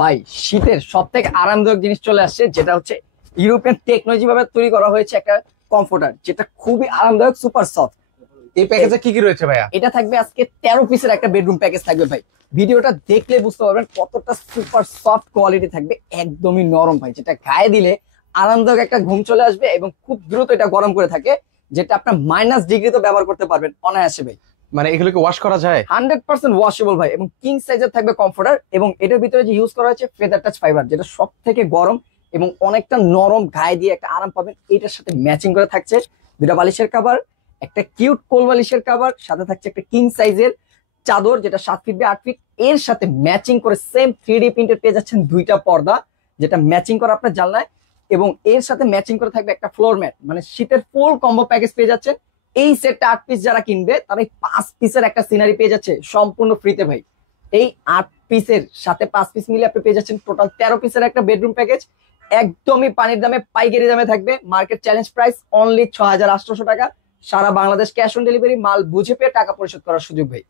ভাই শীতের সব থেকে আরামদায়ক জিনিস চলে আসছে, যেটা হচ্ছে ইউরোপিয়ান টেকনোলজি ভাবে তৈরি করা হয়েছে একটা কমফোর্টার, যেটা খুবই আরামদায়ক, সুপার সফট। এই প্যাকেজে কি কি রয়েছে ভাইয়া? এটা থাকবে আজকে 13 পিসের একটা বেডরুম প্যাকেজ থাকবে ভাই। ভিডিওটা দেখলে বুঝতে পারবেন কতটা সুপার সফট কোয়ালিটি থাকবে, একদমই নরম ভাই, যেটা গায়ে দিলে আরামদায়ক একটা ঘুম চলে আসবে এবং খুব দ্রুত এটা গরম করে থাকে, যেটা আপনার -ডিগ্রি তো ব্যবহার করতে পারবেন অনায়াসে ভাই। মানে এগুলোকে ওয়াশ করা যায়? 100% ওয়াশেবল ভাই, এবং কিং সাইজের থাকবে কমফোর্টার, এবং এটার ভিতরে যে ইউজ করা হয়েছে ফেদার টাচ ফাইবার, যেটা সব থেকে গরম এবং অনেকটা নরম, গায়ে দিয়ে একটা আরাম পাবেন। এটার সাথে ম্যাচিং করে থাকছে দুটা বালিশের কভার, একটা কিউট কোল বালিশের কভার, সাথে থাকছে একটা কিং সাইজের চাদর, যেটা 7 ফিট বাই 8 ফিট। এর সাথে ম্যাচিং করে সেম 3D প্রিন্টেড পেয়ে যাচ্ছেন দুইটা পর্দা, যেটা ম্যাচিং করা আপনার জানলায়, এবং এর সাথে ম্যাচিং করে থাকবে একটা ফ্লোর ম্যাট। মানে শীতের ফুল কম্বো প্যাকেজ পেয়ে যাচ্ছেন। এই সেটটা 8 পিস যারা কিনবে তারা এই 5 পিসের একটা সিনারি পেয়ে যাচ্ছে সম্পূর্ণ ফ্রিতে ভাই। এই 8 পিসের সাথে 5 পিস মিলে আপনি পেয়ে যাচ্ছেন টোটাল 13 পিসের একটা বেডরুম প্যাকেজ, একদমই পানির দামে, পাইকারি দামে থাকবে। মার্কেট চ্যালেঞ্জ প্রাইস অনলি 6800 টাকা। সারা বাংলাদেশ ক্যাশ অন ডেলিভারি, মাল বুঝে পেয়ে টাকা পরিশোধ করার সুযোগ ভাই।